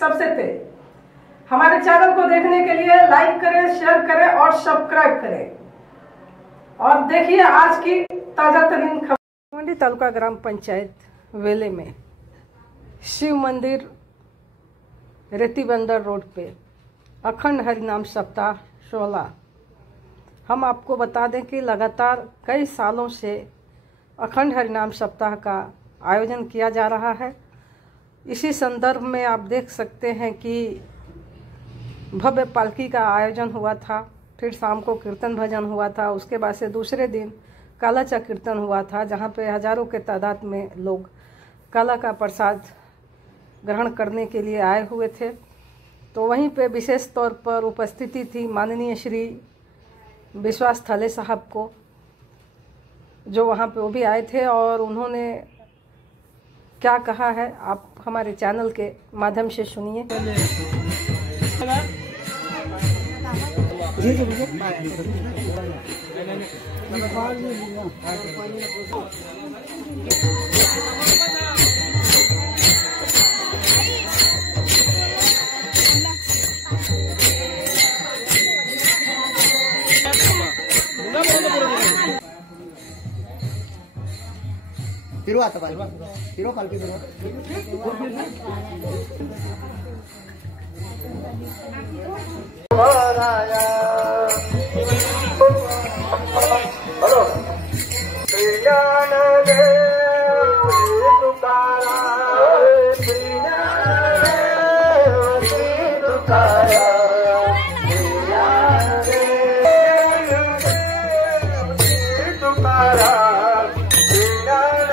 सबसे तेज। हमारे चैनल को देखने के लिए लाइक करें, शेयर करें और सब्सक्राइब करें। और देखिए आज की ताजा तरीन खबर। मंडी तालुका ग्राम पंचायत वेले में शिव मंदिर रेती बंदर रोड पे अखंड हरिनाम सप्ताह 16। हम आपको बता दें कि लगातार कई सालों से अखंड हरिनाम सप्ताह का आयोजन किया जा रहा है। इसी संदर्भ में आप देख सकते हैं कि भव्य पालकी का आयोजन हुआ था, फिर शाम को कीर्तन भजन हुआ था, उसके बाद से दूसरे दिन कालाचा कीर्तन हुआ था, जहां पे हजारों के तादाद में लोग काला का प्रसाद ग्रहण करने के लिए आए हुए थे। तो वहीं पे विशेष तौर पर उपस्थिति थी माननीय श्री विश्वास थले साहब को, जो वहाँ पे वो भी आए थे और उन्होंने क्या कहा है आप हमारे चैनल के माध्यम से सुनिए। फिरो आता पाहिजे, फिरो पालखी फिरो। हेलो श्रीज्ञान देव श्री तुकाराम, श्रीज्ञान देव श्री तुकाराम, श्रीज्ञान देव श्री तुकाराम, श्रीज्ञान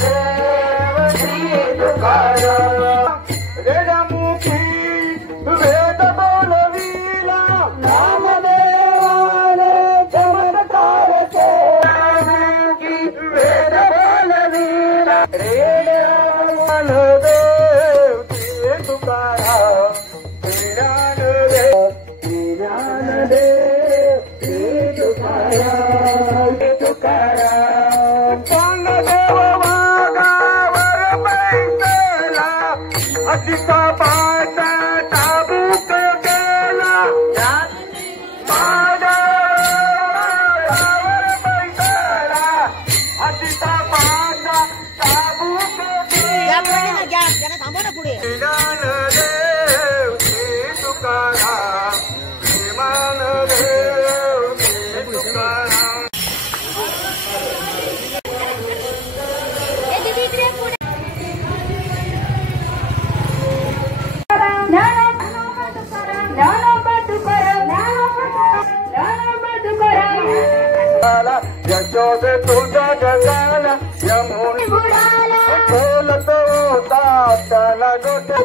देव श्री तुकाराम। वेदमुखी वेद बोलविला, नामदेवाने चमत्कार केला। वेद बोलविला देव श्री तुकाराम, श्रीज्ञान देव श्री तुकाराम, तुकाराम। पांडदेव वागावर बैठला, अधिका पाठ टाबूक केला। पांडदेव वागावर बैठला, अधिका पाठ टाबूक केला। श्रीज्ञान देव श्री तुकाराम, श्रीमान देव श्री तुकाराम। यशोद तुझा जगाला यमुनी बुडाला, बोलत होता त्याला गोठा।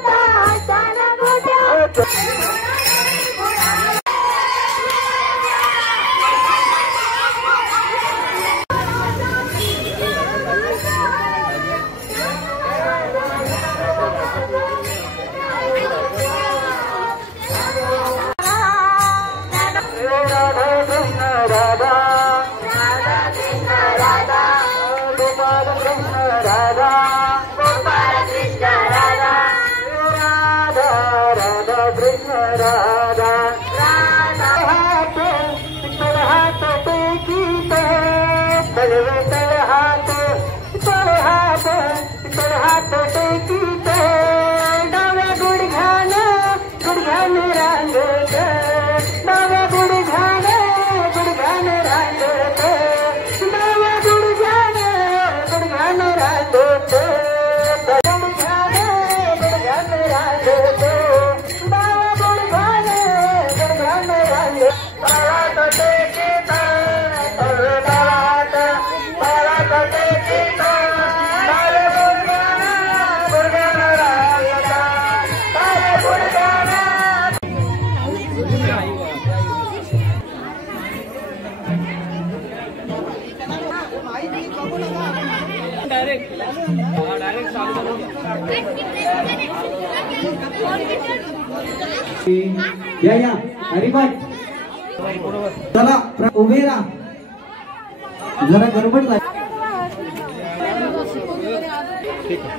या हरिभट चला उभे राहा, जरा गडबड झाली। ठीक आहे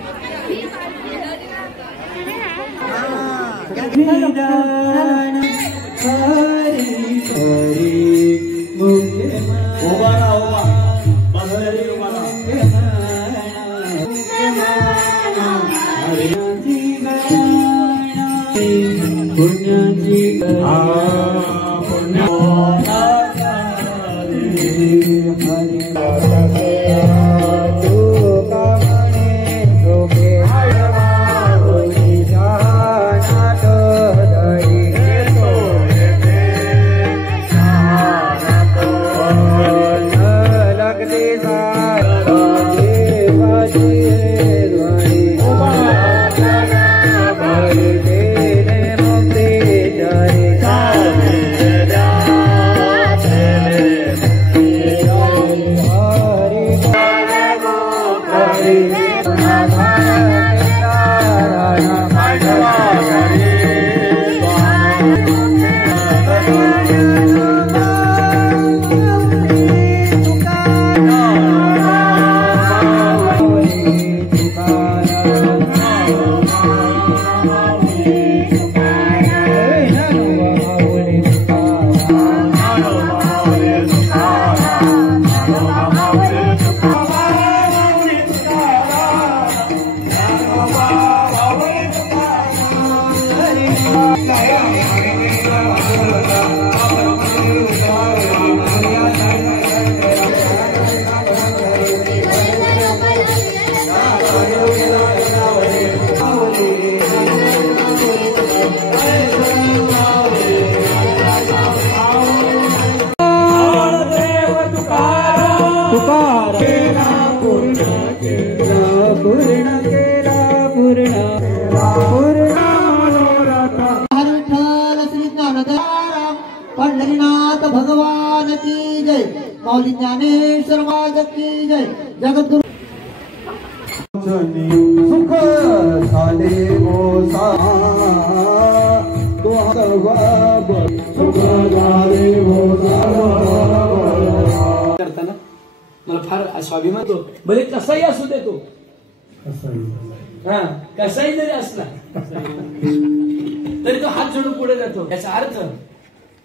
पंढरीनाथ भगवान की जय, माऊली ज्ञानेश्वर महाराज की जय, जगद्गुरु सुख झाले मोसा सुख झाले करताना मला फार स्वाभिमान होतो. भले कसाही असू दे तो, हा कसाही जरी असला तरी तो हात जोडून पुढे जातो. याचा अर्थ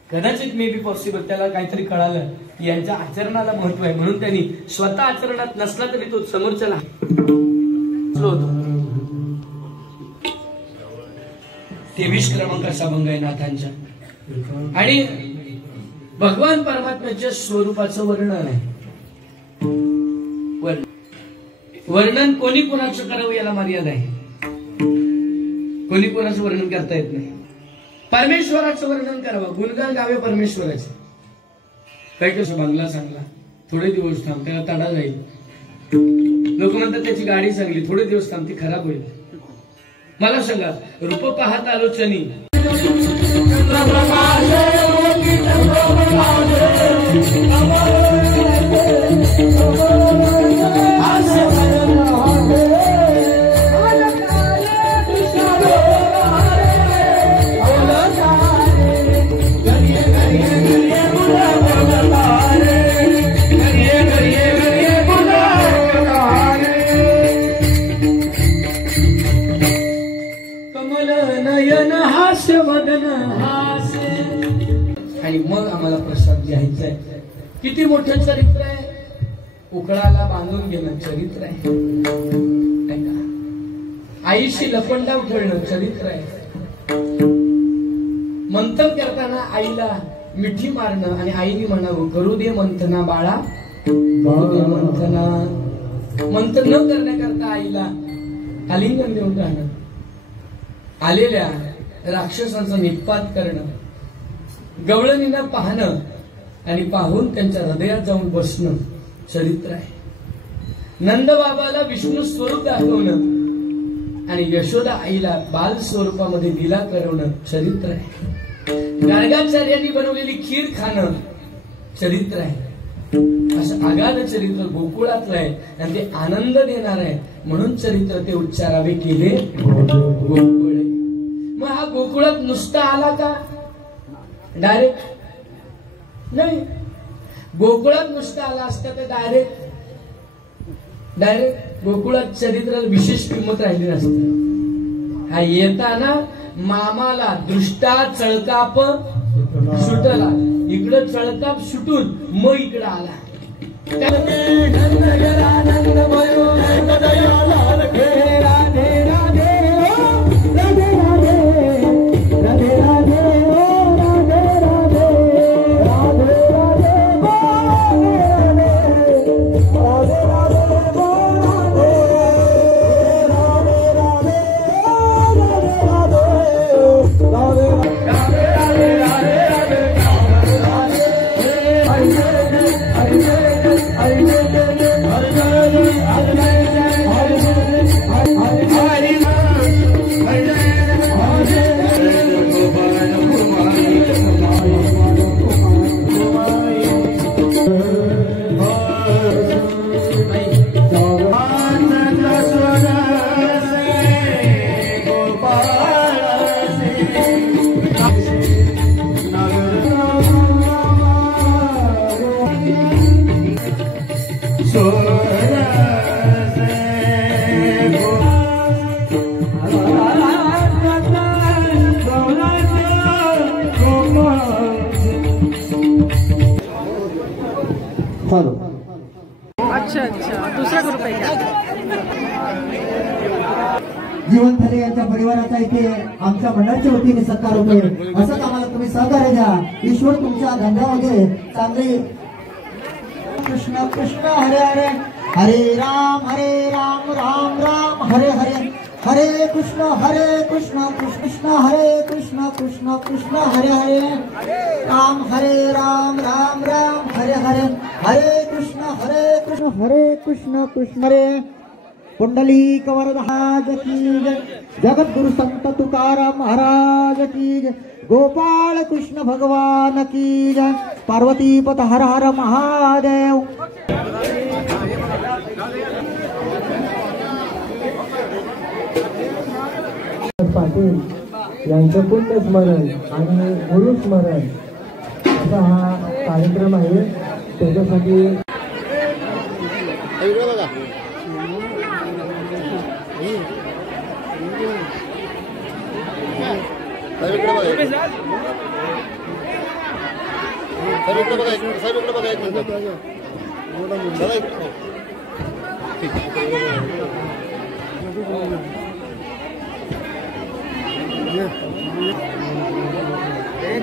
कदाचित मे बी पॉसिबल त्याला काहीतरी कळालं की यांच्या आचरणाला महत्व आहे, म्हणून त्यांनी स्वतः आचरणात नसला तरी तो समोरच्याला होतो. 23 क्रमांकाचा अभंग आहे नाथांच्या, आणि भगवान परमात्म्याच्या स्वरूपाचं वर्णन आहे. वर्णन कोणी कोणाचं करावं याला मर्यादा आहे. कोणी कोणाचं वर्णन करता येत नाही. परमेश्वराचं वर्णन करावं, गुणगान गावे परमेश्वराचे. काही कसं बांगला चांगला, थोडे दिवस थांब त्याला तडा जाईल. लोक म्हणतात त्याची गाडी चांगली, थोडे दिवस थांब ती खराब होईल. मला सांगा, रूप पाहत आलोचनी आणि मग आम्हाला प्रसाद घ्यायचा आहे. किती मोठं चरित्र आहे. उकळाला बांधून घेणं चरित्र आहे. आईशी लपंडाव खेळणं चरित्र आहे. मंथन करताना आईला मिठी मारणं आणि आईने म्हणावं करू दे मंथना बाळा, करू दे मंथना. मंथन न करण्याकरता आईला आलिंगन देऊन राहणं, आलेल्या राक्षसांचा निपात करणं, गवळणीनं पाहणं आणि पाहून त्यांच्या हृदयात जाऊन बसणं चरित्र आहे. नंदबाबाला विष्णू स्वरूप दाखवणं आणि यशोदा आईला बाल स्वरूपामध्ये लीला करवणं चरित्र आहे. गार्गाचार्यांनी बनवलेली खीर खाणं चरित्र आहे. असं आगाध चरित्र गोकुळातलं आहे आणि ते आनंद देणार आहे, म्हणून चरित्र ते उच्चारावे केले गोकुळ. मग हा गोकुळात नुसता आला का? डायरेक्ट नाही. गोकुळात नुसता आला असता तर डायरेक्ट गोकुळात चरित्राला विशेष किंमत राहिली नसते. हा येताना मामाला दृष्टा चळकाप सुटला, इकडं चळकाप सुटून मग इकडं आला. अच्छा अच्छा, दुसरा ग्रुप आहे का? जीवन थाले यांच्या परिवाराचा इथे आमच्या मंडळाच्या वतीने सत्कार होतोय. असंच आम्हाला तुम्ही सहकार्य द्या. ईश्वर तुमच्या धंद्यामध्ये चांगले. कृष्ण कृष्ण हरे हरे, हरे राम राम राम हरे हरे, हरे कृष्ण कृष्ण कृष्ण हरे कृष्ण कृष्ण कृष्ण हरे हरे, राम राम हरे हरे, हरे कृष्ण कृष्ण कृष्ण हरे. पुंडलिक वरदहाज की जय, जगद्गुरु संत तुकाराम महाराज की जय, गोपाळ कृष्ण भगवान की जय, पार्वतीपत हर हर महादेव. पाटील यांचं पुण्यस्मरण आणि गुरुस्मरण असा हा कार्यक्रम आहे. त्याच्यासाठी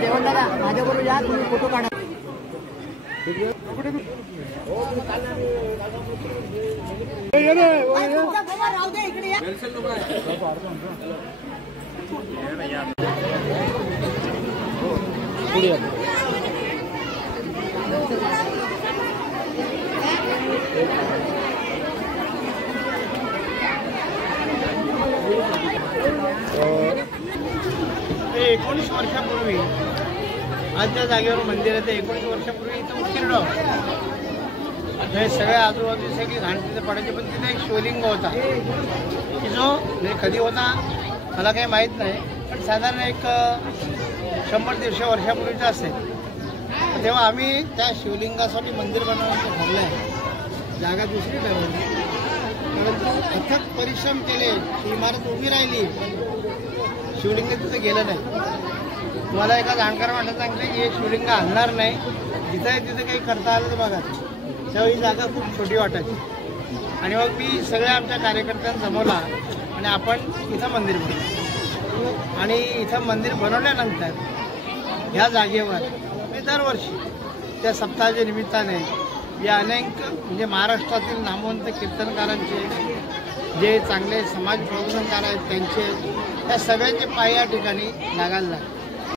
देवण दादा माझ्याबरोबर या, तुम्ही फोटो काढा. राहू दे इकडे या. ते 19 वर्षापूर्वी आज ज्या जागेवर मंदिर आहे ते 19 वर्षापूर्वी इथं उत्कीर्ण होतं. हे सगळे आजूबाजू सगळी घाण तिथे पडायची, पण तिथे एक शिवलिंग होता की जो म्हणजे कधी होता मला काही माहीत नाही, पण साधारण एक 100-150 वर्षापूर्वीचा असेल. तेव्हा आम्ही त्या शिवलिंगासाठी मंदिर बनवण्याचं ठरलं आहे. जागा दुसरी ठरवली, परंतु अथक परिश्रम केले, ही इमारत उभी राहिली, शिवलिंग तिथं गेलं नाही. मला एका जाणकार माणसाने सांगितलं की हे शिवलिंग हलणार नाही, जिथं तिथं काही करता आलं तर बघा. तेव्हा ही जागा खूप छोटी वाटायची आणि मग मी सगळ्या आमच्या कार्यकर्त्यांना जमवला आणि आपण इथं मंदिर बनवलं. आणि इथं मंदिर बनवल्यानंतर ह्या जागेवर मी दरवर्षी त्या सप्ताहाच्या निमित्ताने या अनेक म्हणजे महाराष्ट्रातील नामवंत कीर्तनकारांचे, जे चांगले समाज प्रबोधनकार आहेत त्यांचे, त्या सगळ्यांचे पाय या ठिकाणी लागायला लागले.